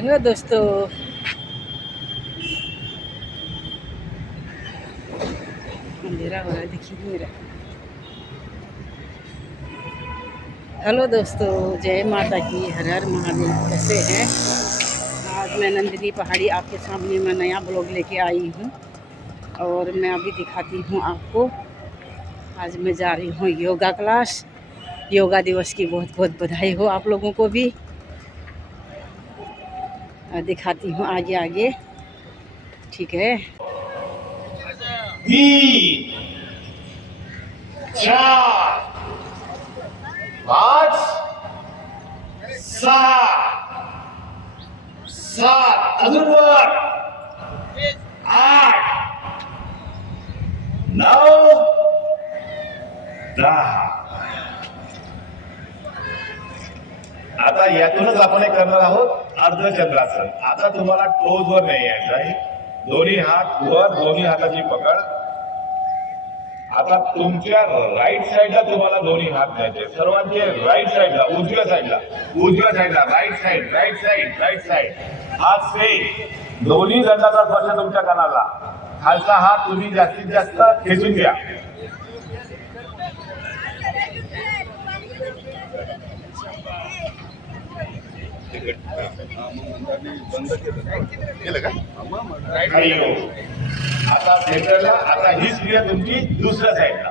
Hello दोस्तों, अंधेरा हो रहा है, दिखी नहीं रहा। हेलो दोस्तों, जय माता की, हर हर महादेव। कैसे हैं? आज मैं नंदिनी पहाड़ी आपके सामने मैं नया ब्लॉग लेके आई हूँ और मैं अभी दिखाती हूँ आपको। आज मैं जा रही हूँ योगा क्लास। योगा दिवस की बहुत बहुत बधाई हो आप लोगों को भी। दिखाती हूँ आगे आगे, ठीक है। 3, 4, 5, 6, 7, अजून वर 8, 9, 10. आता यातूनच आपण एक करणार आहोत अर्धचंद्रासन. आता तुम्हाला टोजवर नाही यायचं आहे. दोन्ही हात वर, दोन्ही हाताची पकड. आता तुमच्या राईट साईडला तुम्हाला दोन्ही हात द्यायचे. सर्वांचे राईट साईडला, उजव्या साईडला, राईट साईड, राईट साईड. हात स्ट्रेट, दोन्ही दंडाचा स्पर्श तुमच्या कानाला. खालचा हात तुम्ही जास्तीत जास्त खेचून घ्या. आता सेंटरला. आता हीच क्रिया तुमची दुसऱ्या साईडला.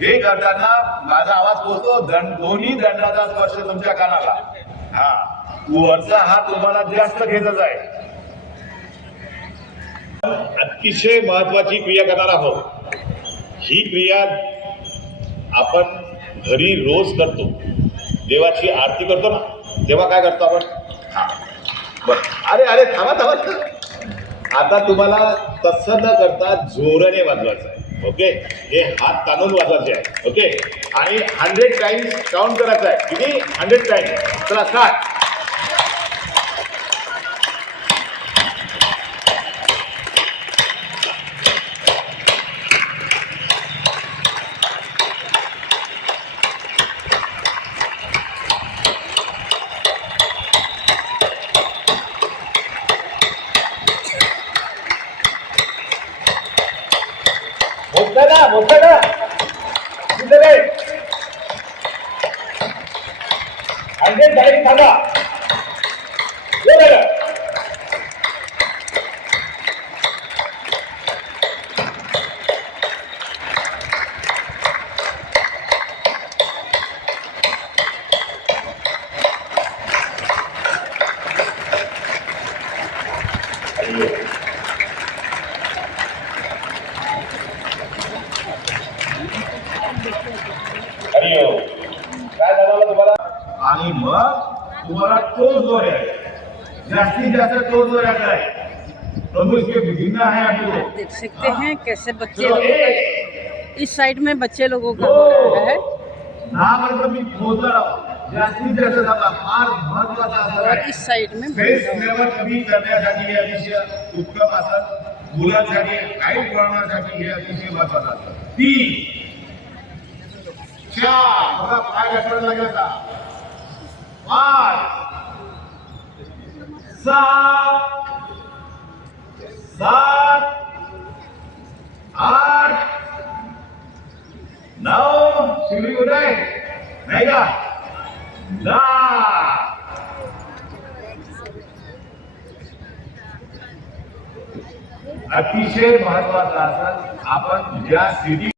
हे करताना माझा आवाज पोहोचतो. दोन्ही दंडाचा स्पर्श तुमच्या कानाला. हा, वरचा हात तुम्हाला जास्त घेतच आहे. अतिशय महत्वाची क्रिया करणार आहोत. ही क्रिया आपण घरी रोज करतो. देवाची आरती करतो ना, तेव्हा काय करतो आपण? हा, बर. अरे थांबा. आता तुम्हाला तसं न करता जोराने वाजवायचं आहे. ओके, हे हात ताणून वाजवायचे आहे. ओके, आणि 100 टाइम्स काउंट करायचं आहे. किती? 100 टाइम्स. चला, स्टार्ट. मोठा ना तिथे रे 100 टाइम्स सांगा. काय झालं तुम्हाला? आणि मग तुम्हाला तो जोर आहे, जास्तीत जास्त तो जोर आता है. प्रभु इसके विभिन्न है. आप देख सकते हैं कैसे बच्चे लोगों का, इस साइड में बच्चे लोगों का हो रहा है. मी पोहोचला जास्तीत जास्त दाबा. फार महत्वाचा आसन और आहे. इस साइड में फेस लेवल कमी करण्यासाठी हे अतिशय उत्तम आसन. मुलांसाठी, हाईट वाढवण्यासाठी हे अतिशय महत्वाचं आसन. 3, 4, बघा पाय घसरायला लागला का? 5, 6, 7, 8, 9, शिवली उदय नाही का? 10. अतिशय महत्वाचा आसन. आपण ज्या स्थिती